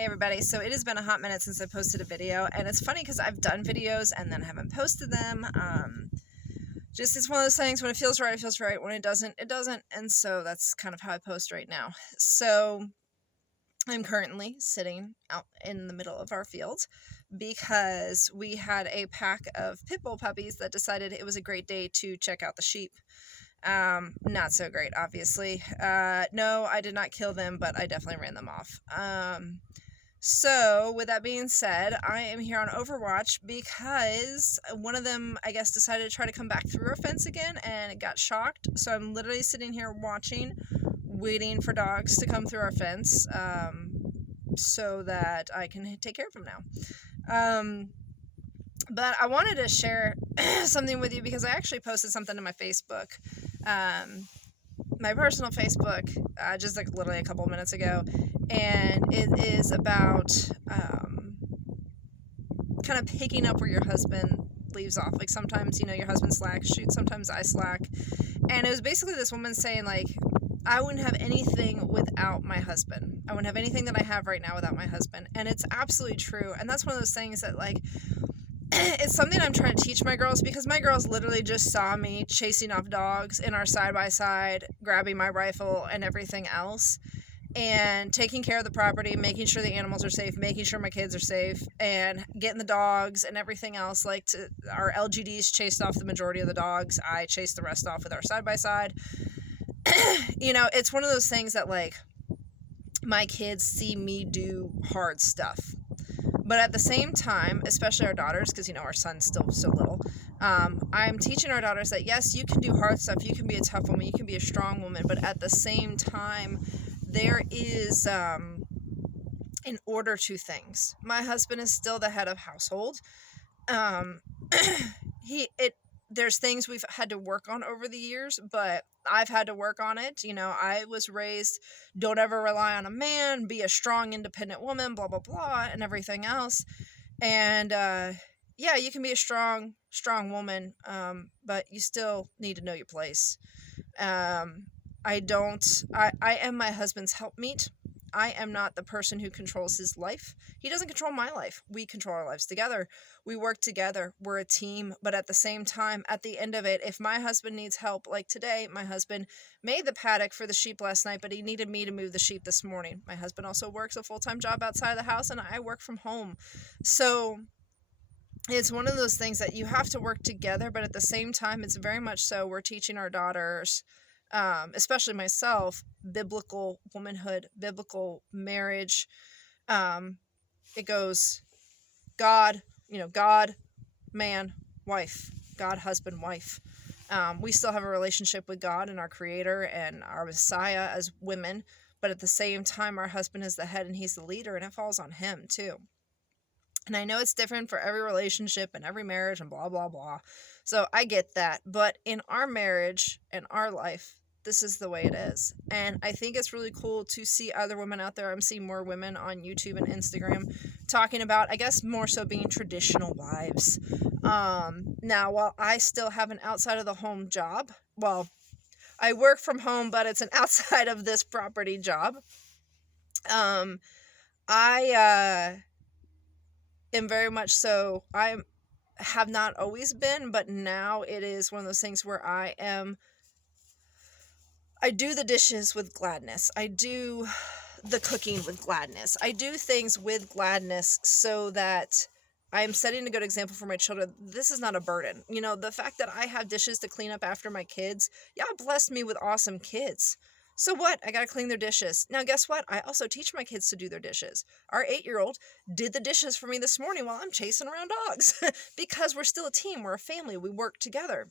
Hey everybody, so it has been a hot minute since I posted a video, and it's funny because I've done videos and then haven't posted them. Just it's one of those things, when it feels right, it feels right. When it doesn't, it doesn't. And so that's kind of how I post right now. So I'm currently sitting out in the middle of our field because we had a pack of pit bull puppies that decided it was a great day to check out the sheep. Not so great, obviously. No, I did not kill them, but I definitely ran them off. So, with that being said, I am here on Overwatch because one of them, I guess, decided to try to come back through our fence again and it got shocked. So, I'm literally sitting here watching, waiting for dogs to come through our fence so that I can take care of them now. But I wanted to share something with you because I actually posted something to my Facebook. My personal Facebook, just like literally a couple of minutes ago, and it is about kind of picking up where your husband leaves off. Like sometimes, your husband slacks, shoot, sometimes I slack. And it was basically this woman saying, like, I wouldn't have anything without my husband. I wouldn't have anything that I have right now without my husband. And it's absolutely true. And that's one of those things that, like, it's something I'm trying to teach my girls, because my girls literally just saw me chasing off dogs in our side-by-side, grabbing my rifle and everything else, and taking care of the property, making sure the animals are safe, making sure my kids are safe, and getting the dogs and everything else. Like, our LGDs chased off the majority of the dogs. I chased the rest off with our side-by-side. It's one of those things that, like, my kids see me do hard stuff. But at the same time, especially our daughters, because, our son's still so little, I'm teaching our daughters that, yes, you can do hard stuff, you can be a tough woman, you can be a strong woman, but at the same time, there is an order to things. My husband is still the head of household. There's things we've had to work on over the years, but I've had to work on it. I was raised, don't ever rely on a man, be a strong, independent woman, blah, blah, blah, and everything else. And, yeah, you can be a strong woman, but you still need to know your place. I am my husband's helpmeet. I am not the person who controls his life. He doesn't control my life. We control our lives together. We work together. We're a team. But at the same time, at the end of it, if my husband needs help, like today, my husband made the paddock for the sheep last night, but he needed me to move the sheep this morning. My husband also works a full-time job outside of the house, and I work from home. So it's one of those things that you have to work together, but at the same time, it's very much so we're teaching our daughters, especially myself, biblical womanhood, biblical marriage. It goes God, God, man, wife, God, husband, wife. We still have a relationship with God and our Creator and our Messiah as women, but at the same time, our husband is the head and he's the leader, and it falls on him too. And I know it's different for every relationship and every marriage and blah, blah, blah. So I get that. But in our marriage and our life, this is the way it is. And I think it's really cool to see other women out there. I'm seeing more women on YouTube and Instagram talking about, I guess, more so being traditional wives. Now, while I still have an outside of the home job, well, I work from home, but it's an outside of this property job. I am very much so, I have not always been, but now it is one of those things where I do the dishes with gladness. I do the cooking with gladness. I do things with gladness so that I am setting a good example for my children. This is not a burden. The fact that I have dishes to clean up after my kids, y'all blessed me with awesome kids. So what? I got to clean their dishes. Now, guess what? I also teach my kids to do their dishes. Our 8-year-old did the dishes for me this morning while I'm chasing around dogs because we're still a team. We're a family. We work together.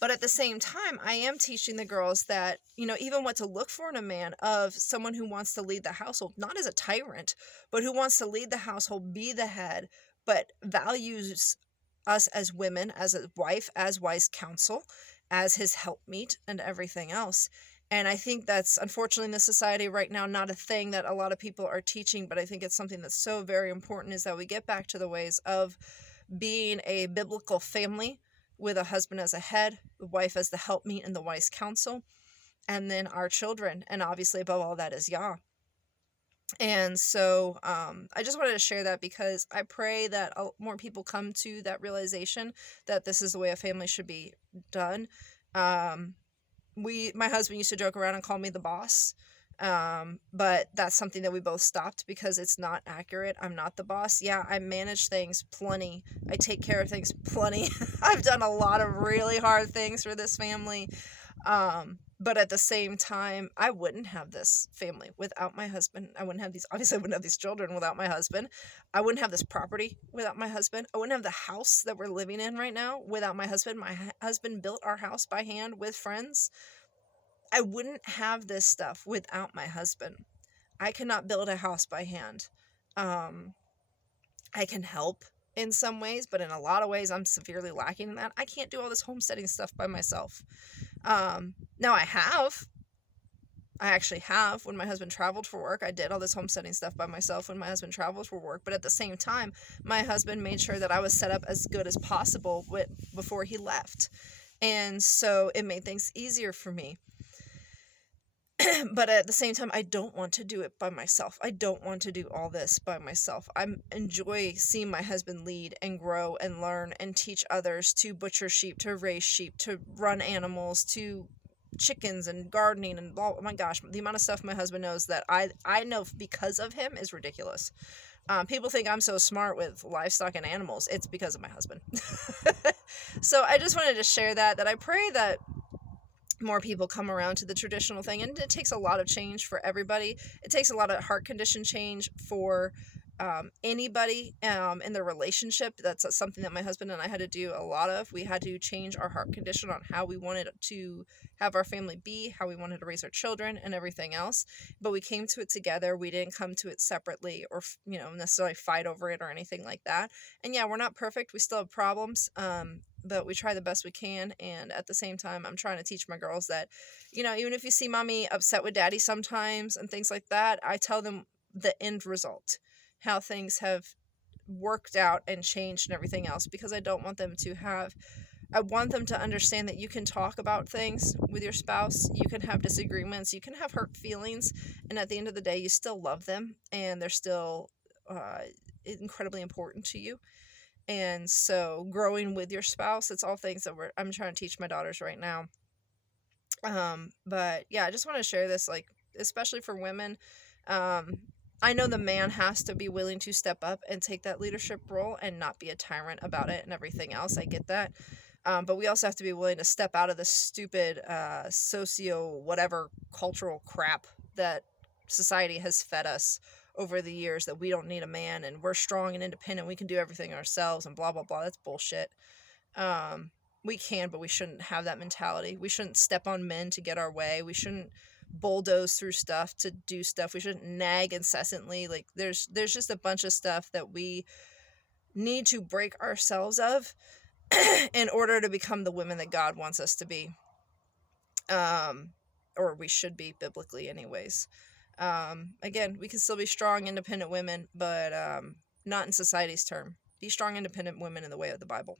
But at the same time, I am teaching the girls that, even what to look for in a man, of someone who wants to lead the household, not as a tyrant, but who wants to lead the household, be the head, but values us as women, as a wife, as wise counsel, as his helpmeet, and everything else. And I think that's, unfortunately, in the society right now, not a thing that a lot of people are teaching, but I think it's something that's so very important, is that we get back to the ways of being a biblical family, with a husband as a head, the wife as the helpmeet and the wise counsel, and then our children. And obviously above all that is Yah. And so I just wanted to share that because I pray that more people come to that realization that this is the way a family should be done. Um, my husband used to joke around and call me the boss. But that's something that we both stopped because it's not accurate. I'm not the boss. Yeah, I manage things plenty. I take care of things plenty. I've done a lot of really hard things for this family. But at the same time, I wouldn't have this family without my husband. I wouldn't have these, obviously, I wouldn't have these children without my husband. I wouldn't have this property without my husband. I wouldn't have the house that we're living in right now without my husband. My husband built our house by hand with friends. I wouldn't have this stuff without my husband. I cannot build a house by hand. Um, I can help in some ways, but in a lot of ways, I'm severely lacking in that. I can't do all this homesteading stuff by myself. Now I actually have. When my husband traveled for work, I did all this homesteading stuff by myself when my husband traveled for work. But at the same time, my husband made sure that I was set up as good as possible before he left. And so it made things easier for me. But at the same time, I don't want to do it by myself. I don't want to do all this by myself. I enjoy seeing my husband lead and grow and learn and teach others to butcher sheep, to raise sheep, to run animals, to chickens and gardening and blah. Oh my gosh, the amount of stuff my husband knows that I know because of him is ridiculous. People think I'm so smart with livestock and animals. It's because of my husband. So I just wanted to share that I pray that more people come around to the traditional thing, and it takes a lot of change for everybody. It takes a lot of heart condition change for anybody in their relationship. That's something that my husband and I had to do a lot of. We had to change our heart condition on how we wanted to have our family be, how we wanted to raise our children, and everything else. But we came to it together. We didn't come to it separately or necessarily fight over it or anything like that. And yeah, we're not perfect. We still have problems. But we try the best we can. And at the same time, I'm trying to teach my girls that, even if you see mommy upset with daddy sometimes and things like that, I tell them the end result, how things have worked out and changed and everything else, because I don't want them to I want them to understand that you can talk about things with your spouse, you can have disagreements, you can have hurt feelings, and at the end of the day, you still love them and they're still incredibly important to you. And so growing with your spouse, it's all things that I'm trying to teach my daughters right now. But yeah, I just want to share this, like, especially for women. I know the man has to be willing to step up and take that leadership role and not be a tyrant about it and everything else. I get that. But we also have to be willing to step out of the stupid socio whatever cultural crap that society has fed us over the years, that we don't need a man and we're strong and independent, we can do everything ourselves and blah blah blah. That's bullshit. We can, but we shouldn't have that mentality. We shouldn't step on men to get our way. We shouldn't bulldoze through stuff to do stuff. We shouldn't nag incessantly. Like, there's just a bunch of stuff that we need to break ourselves of in order to become the women that God wants us to be. Or we should be biblically anyways. Again, we can still be strong, independent women, but not in society's term. Be strong, independent women in the way of the Bible.